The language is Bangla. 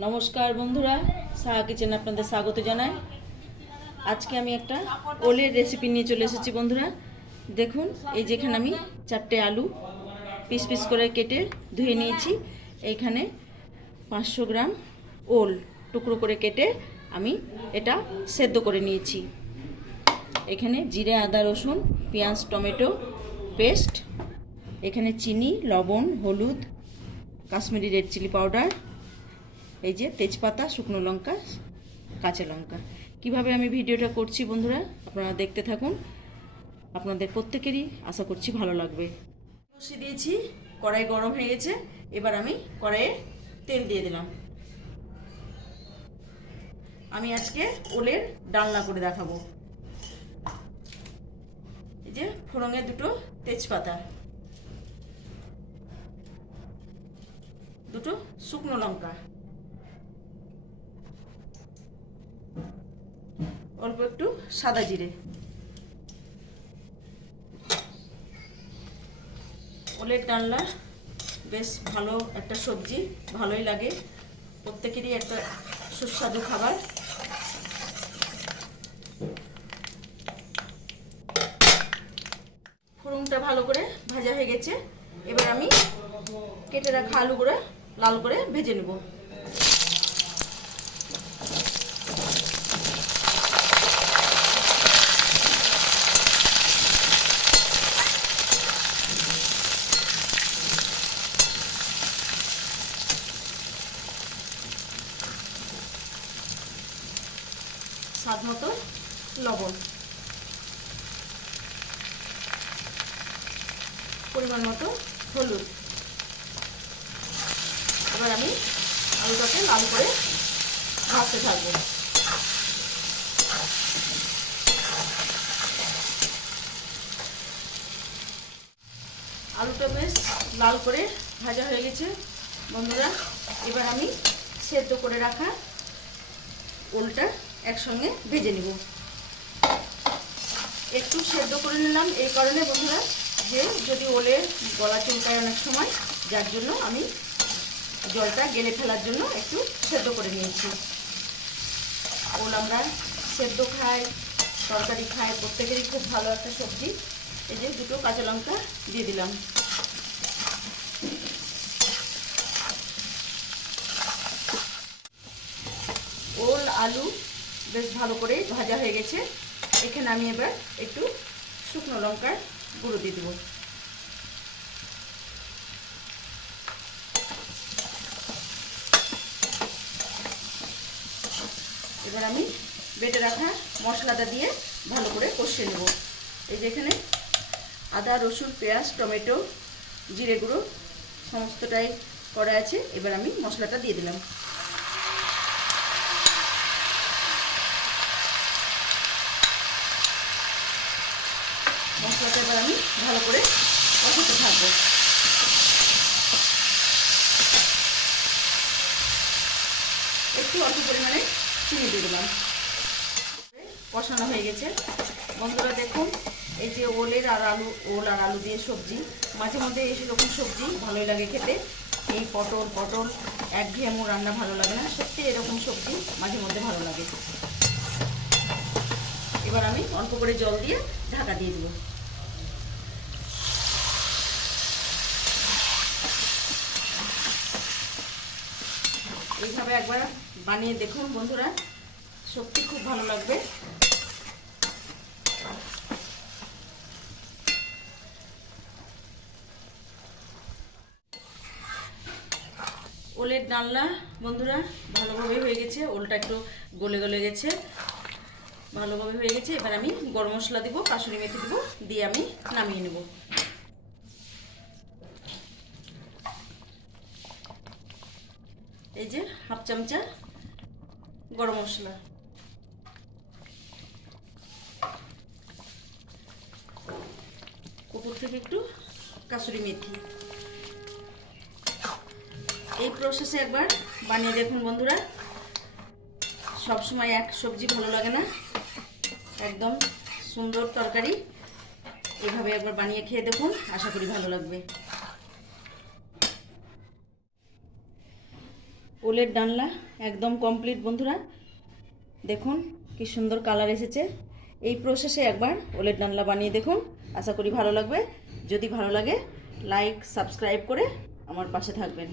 নমস্কার বন্ধুরা, সাহা কিচেনে আপনাদের স্বাগত জানাই। আজকে আমি একটা ওলের রেসিপি নিয়ে চলে এসেছি বন্ধুরা। দেখুন, এই যেখানে আমি 4টে আলু পিস পিস করে কেটে ধুয়ে নিয়েছি। এইখানে 500 গ্রাম ওল টুকরো করে কেটে আমি এটা সেদ্ধ করে নিয়েছি। এখানে জিরে, আদা, রসুন, পেঁয়াজ, টমেটো পেস্ট, এখানে চিনি, লবণ, হলুদ, কাশ্মীরি রেড চিলি পাউডার, এই যে তেজপাতা, শুকনো লঙ্কা, কাঁচা লঙ্কা। কিভাবে আমি ভিডিওটা করছি বন্ধুরা আপনারা দেখতে থাকুন। আপনাদের প্রত্যেকেরই আশা করছি ভালো লাগবে। বসিয়ে দিয়েছি, কড়াই গরম হয়ে গেছে। এবার আমি কড়াইয়ে তেল দিয়ে দিলাম। আমি আজকে ওলের ডালনা করে দেখাবো। এই যে ফোড়নে দুটো তেজপাতা, দুটো শুকনো লঙ্কা, অল্প একটু সাদা জিরে। ওলের ডালনা বেশ ভালো একটা সবজি, ভালোই লাগে, প্রত্যেকেরই একটা সুস্বাদু খাবার। ফোড়নটা ভালো করে ভাজা হয়ে গেছে। এবার আমি কেটে রাখা আলুগুলো লাল করে ভেজে নেব। স্বাদ মতো লবণ, পরিমাণ মতো হলুদ। এবার আমি আলুটাকে লাল করে ভাজতে থাকবো। আলুটা বেশ লাল করে ভাজা হয়ে গেছে বন্ধুরা। এবার আমি সেদ্ধ করে রাখা ওলটা একসঙ্গে ভেজে নিব। একটু সেদ্ধ করে নিলাম এই কারণে বন্ধুরা, যে যদি ওলে গলা চুলকায় অনেক সময়, যার জন্য আমি জলটা গেলে ফেলার জন্য একটু সেদ্ধ করে নিয়েছি। ওল আমরা সেদ্ধ খাই, তরকারি খাই, প্রত্যেকেরই খুব ভালো একটা সবজি। এই যে দুটো কাঁচা লঙ্কা দিয়ে দিলাম। ওল আলু বেশ ভালো করে ভাজা হয়ে গেছে। এখানে আমি এবার একটু শুকনো লঙ্কার গুঁড়ো দিয়ে দেবো। এবার আমি বেটে রাখা মশলাটা দিয়ে ভালো করে কষিয়ে নেব। এই যে এখানে আদা, রসুন, পেঁয়াজ, টমেটো, জিরে গুঁড়ো সমস্তটাই করা আছে। এবার আমি মশলাটা দিয়ে দিলাম। মশলাটা এবার আমি ভালো করে কষাতে থাকবো। একটু অল্প পরিমাণে চিনি দিয়ে দিলাম। কষানো হয়ে গেছে বন্ধুরা। দেখুন, এই যে ওল আর আলু দিয়ে সবজি, মাঝে মধ্যে এইরকম সবজি ভালোই লাগে খেতে। এই পটল একঘেয়েমো রান্না ভালো লাগে না, সত্যি এরকম সবজি মাঝে মধ্যে ভালো লাগে। এবার আমি অল্প করে জল দিয়ে ঢাকা দিয়ে দেবো। এইভাবে একবার বানিয়ে দেখুন বন্ধুরা, সত্যি খুব ভালো লাগবে। ওলের ডালনা বন্ধুরা ভালোভাবে হয়ে গেছে। ওলটা একটু গলে গলে গেছে, ভালোভাবে হয়ে গেছে। এবার আমি গরম মশলা দিব, কাসুরি মেথি দিব, দিয়ে আমি নামিয়ে নেব। এই যে হাফ চামচা গরম মশলা, উপর থেকে একটু কাসুরি মেথি। এই প্রসেসে একবার বানিয়ে দেখুন বন্ধুরা। সবসময় এক সবজি ভালো লাগে না, একদম সুন্দর তরকারি। এভাবে একবার বানিয়ে খেয়ে দেখুন, আশা করি ভালো লাগবে। ওলের ডালনা একদম কমপ্লিট বন্ধুরা। দেখুন কি সুন্দর কালার এসেছে। এই প্রসেসে একবার ওলের ডালনা বানিয়ে দেখুন, আশা করি ভালো লাগবে। যদি ভালো লাগে লাইক সাবস্ক্রাইব করে আমার পাশে থাকবেন।